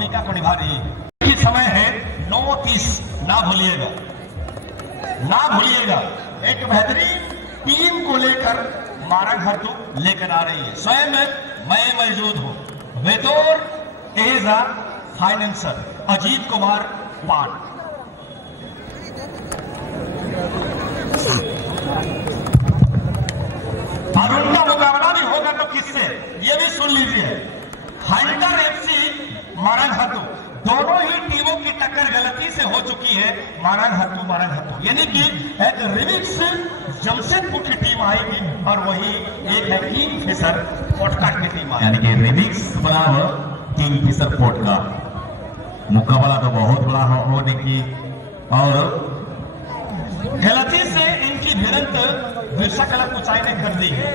भूमिका को निभा रही है। ये समय है 9:30, ना भूलिएगा, ना भूलिएगा। एक बेहतरीन टीम को लेकर मारंग हरतू लेकर आ रही है। स्वयं मैं मौजूद हूं। बेतौर as a financer Ajit Kumar Pan. और उनका मुकाबला भी होगा तो किससे, ये भी सुन लीजिए। हंटर एफसी मारंग हरतू, दोनों ही टीमों की टक्कर गलती से हो चुकी है। मारंग हरतू यानी कि एक रिमिक्स जमशेदपुर की टीम आएगी और वही एक है किंगफिशर पॉडकास्ट की टीम आएगी। यानी कि रिमिक्स बनाम किंगफिशर पॉडकास्ट मुकाबला तो बहुत बड़ा होने की, और गलती से इनकी भिड़ंत बिरसा क्लब ऊंचाई ने कर दी है,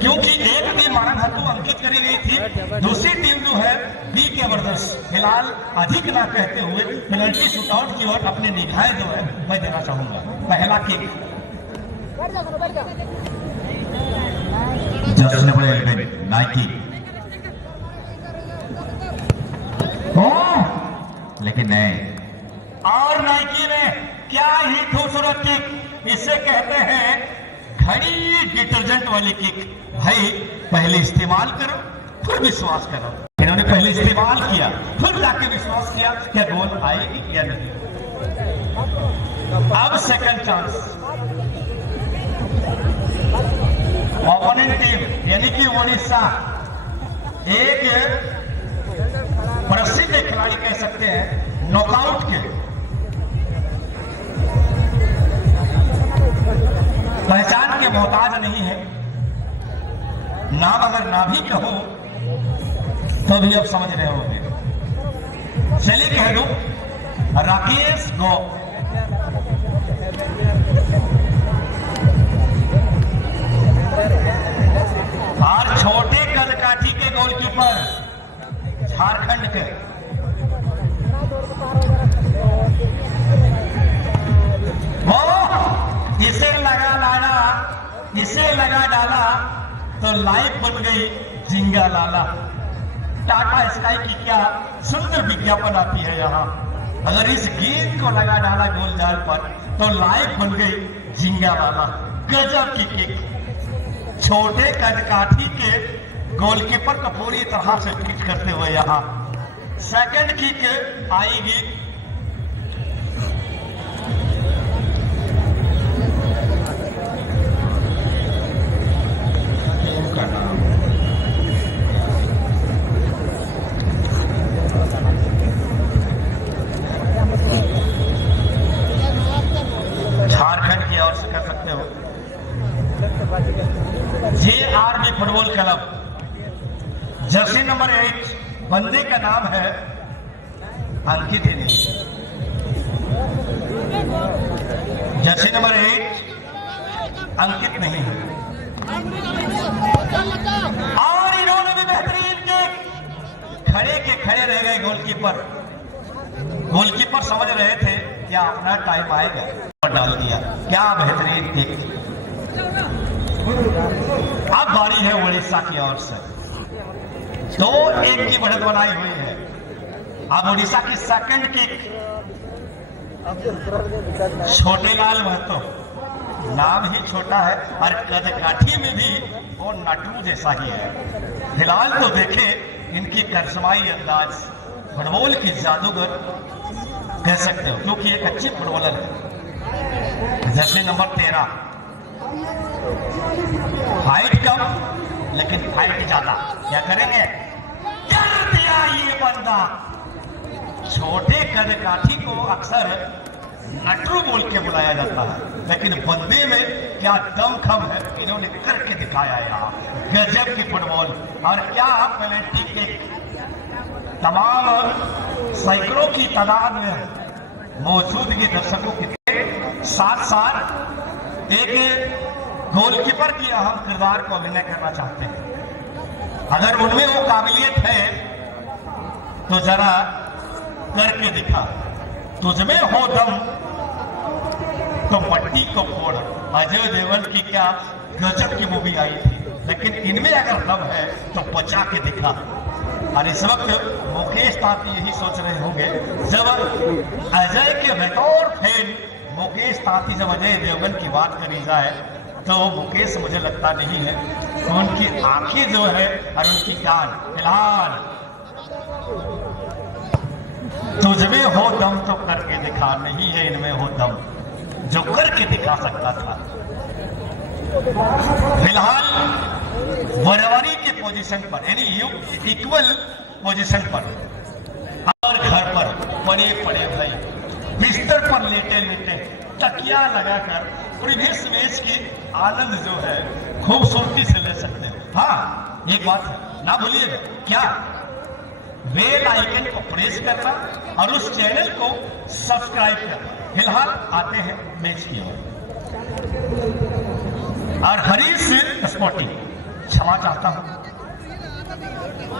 क्योंकि एक टीम मारंग हरतू अंकित करी गई थी, दूसरी टीम जो है बी के ब्रदर्स फिलहाल अधिक ना कहते हुए पेनल्टी शूटआउट की ओर अपनी निगाहें जो है मैं देना चाहूंगा। पहला किक जर्सी नंबर 11 नाइकी, लेकिन नहीं। और नाइकी में क्या ही खूबसूरत किक, इसे कहते हैं घड़ी डिटर्जेंट वाली किक। भाई पहले इस्तेमाल करो फिर विश्वास करो। इन्होंने पहले इस्तेमाल किया फिर जाके विश्वास किया क्या गोल आएगी या नहीं। अब सेकंड चांस ओपोनेंट टीम यानी कि उड़ीसा, एक प्रसिद्ध खिलाड़ी कह सकते हैं नॉकआउट के, पहचान के मोहताज नहीं है। नाम अगर ना भी कहो तो भी अब समझ रहे होंगे। चलिए कह दूं राकेश गो। और छोटे कदकाठी के गोलकीपर झारखंड के इसे लगा डाला तो लाइफ बन गई जिंगा लाला। टाटा स्काई की क्या सुंदर विज्ञापन आती है यहाँ। अगर इस गेंद को लगा डाला गोल जाल पर तो लाइफ बन गई जिंगा लाला। गजब की किक, छोटे कदकाठी के गोलकीपर को पूरी तरह से ट्रीट करते हुए यहाँ। सेकंड किक आएगी झारखंड की ओर से कर सकते हो। JRB football club, Jersey number 8, बंदे का नाम है अंकित ही नहीं। जर्सी नंबर 8 अंकित नहीं है। और इन्होंने भी बेहतरीन किक, खड़े के खड़े रह गए गोलकीपर। गोलकीपर समझ रहे थे क्या अपना टाइम आएगा, डाल दिया। क्या बेहतरीन किक। अब बारी है उड़ीसा की ओर से, 2-1 की बढ़त बनाई हुई है। अब उड़ीसा की सेकंड किक, छोटे लाल महतो, नाम ही छोटा है और कदकाठी में भी वो नाटू जैसा ही है। फिलहाल तो देखे इनकी करिश्माई अंदाज, फुटबॉल की जादूगर कह सकते हो, क्योंकि एक अच्छी फुटबॉलर है। जर्सी नंबर 13, हाइट कम लेकिन फाइट ज्यादा। क्या करेंगे, कर दिया ये बंदा। छोटे कदकाठी को अक्सर नटरू बोल के बुलाया जाता है, लेकिन बंदे में क्या दमखम है, इन्होंने करके दिखाया यहाँ। गजब की फुटबॉल और क्या पेनल्टी किक। तमाम सैकड़ों की तादाद में मौजूदगी दर्शकों के साथ साथ एक गोलकीपर की अहम किरदार को अभिनय करना चाहते हैं। अगर उनमें वो काबिलियत है तो जरा करके दिखा। तुझमें हो दम तो मट्टी को फोड़। अजय देवगन की क्या गजब की मूवी आई थी, लेकिन इनमें अगर दम है तो बचा के दिखा। और इस वक्त मुकेश ताती यही सोच रहे होंगे, जब अजय के बतौर फैन मुकेश ताती जब अजय देवगन की बात करी जाए तो मुकेश मुझे लगता नहीं है तो उनकी आंखें जो है और उनकी कान, फिलहाल तुझमें हो दम तो करके दिखा, नहीं है इनमें हो दम जो करके दिखा सकता था। फिलहाल बराबरी के पोजीशन पर यानी इक्वल पोजीशन पर और घर पर पड़े पड़े भाई बिस्तर पर लेटे लेटे तकिया लगाकर प्रीवियस मैच की आनंद जो है खूबसूरती से ले सकते हो। हाँ एक बात ना भूलिएगा, क्या बेल आइकन को प्रेस करना और उस चैनल को सब्सक्राइब करना। फिलहाल आते हैं मैच की ओर और हरीश स्पोर्टिंग क्षमा चाहता हूं,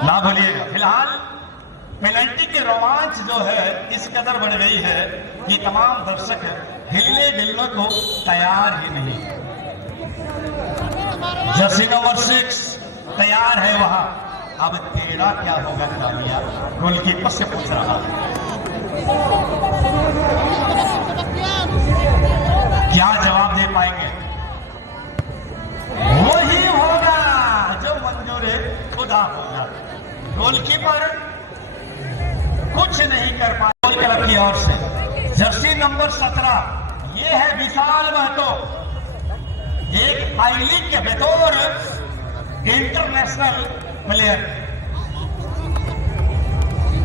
ना भूलिएगा। फिलहाल पेनल्टी के रोमांच जो है इस कदर बढ़ गई है कि तमाम दर्शक हिलने गिलने को तैयार ही नहीं। जर्सी नंबर 6 तैयार है वहां, अब तेरा क्या होगा दानिया, गोलकीपर से पूछ रहा है। क्या जवाब दे पाएंगे? वही होगा जो मंजूर खुदा होगा। गोलकीपर कुछ नहीं कर पाए। गोल क्लब की ओर से जर्सी नंबर 17 ये है विशाल महतो, एक आई लीग के बतौर इंटरनेशनल प्लेयर,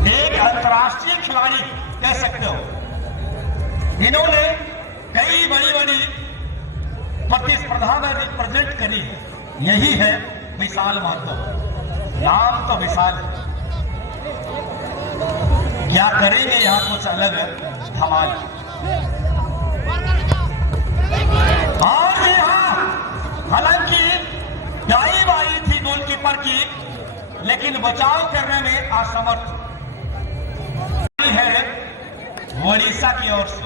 एक अंतर्राष्ट्रीय खिलाड़ी कह सकते हो। इन्होंने कई बड़ी बड़ी प्रतिस्पर्धा में रिप्रेजेंट करी है। यही है विशाल महतो, नाम तो विशाल है। क्या करेंगे यहाँ कुछ अलग धमाल। और यहाँ हालांकि डाइव आई थी गोलकीपर की, लेकिन बचाव करने में असमर्थ है ओडिशा की ओर से।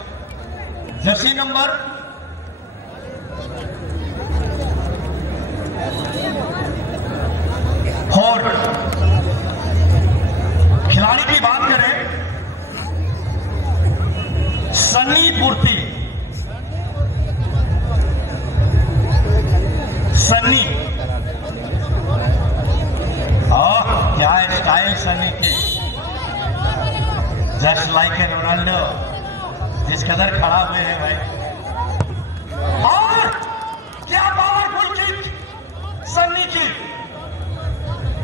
जर्सी नंबर 4 खिलाड़ी की बात करें सन्नी पूर्ति, सन्नी क्या स्टाइल सनी की, जस्ट लाइक ए रोनाल्डो जिस कदर खड़ा हुए हैं भाई। और क्या पावरफुल किक सन्नी की,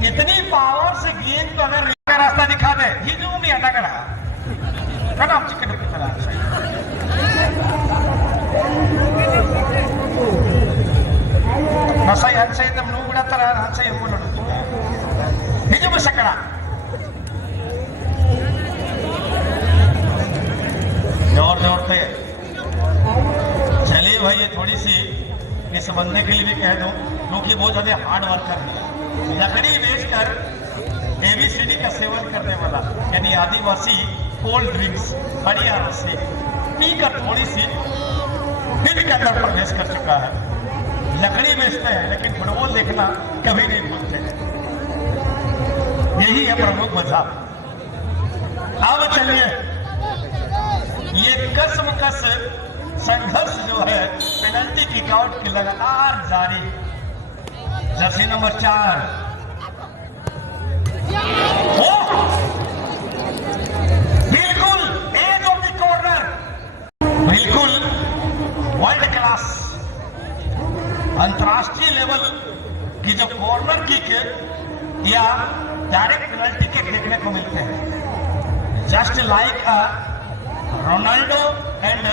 इतनी पावर से गेंद तो अगर रास्ता दिखा दे ही जो नहीं आता करा कदम चिकन की तरह नशा हंसे एकदम नू बड़ा तरह हंसे बोलो ही जो सकड़ा जोर जोर पे। चलिए भाई ये थोड़ी सी इस बंदे के लिए भी कह दो क्योंकि बहुत ज्यादा हार्ड वर्कर है, लकड़ी बेचकर एबीसीडी का सेवन करने वाला यानी आदिवासी कोल्ड ड्रिंक्स बढ़िया रस्सी पीकर थोड़ी सी दिल के अंदर प्रवेश कर चुका है। लकड़ी बेचते हैं लेकिन फुटबॉल देखना कभी नहीं भूलते हैं, यही है प्रमुख वजह। अब चलिए ये कसमकस संघर्ष जो है पेनल्टी किक आउट की लगातार जारी। जर्सी नंबर 4 बिल्कुल एज ऑफ द कॉर्नर, बिल्कुल वर्ल्ड क्लास अंतर्राष्ट्रीय लेवल की जो कॉर्नर किक या डायरेक्ट पेनल्टी किक देखने को मिलते हैं। Just like a Ronaldo and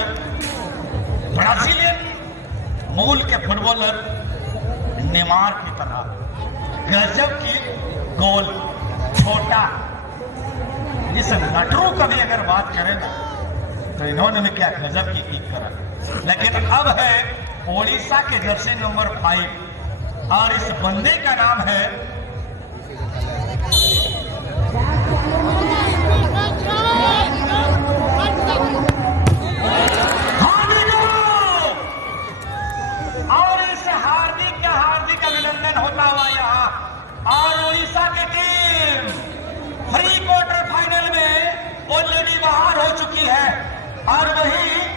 Brazilian मूल के फुटबॉलर नेमार की तरह गजब की गोल छोटा। इस नटरू का भी अगर बात करें ना तो इन्होंने भी क्या गजब की किक करा। लेकिन अब है ओडिशा के जर्सी नंबर 5 और इस बंदे का नाम है और इस हार्दिक का हार्दिक अभिनंदन होता हुआ यहाँ। और ओडिशा की टीम और वही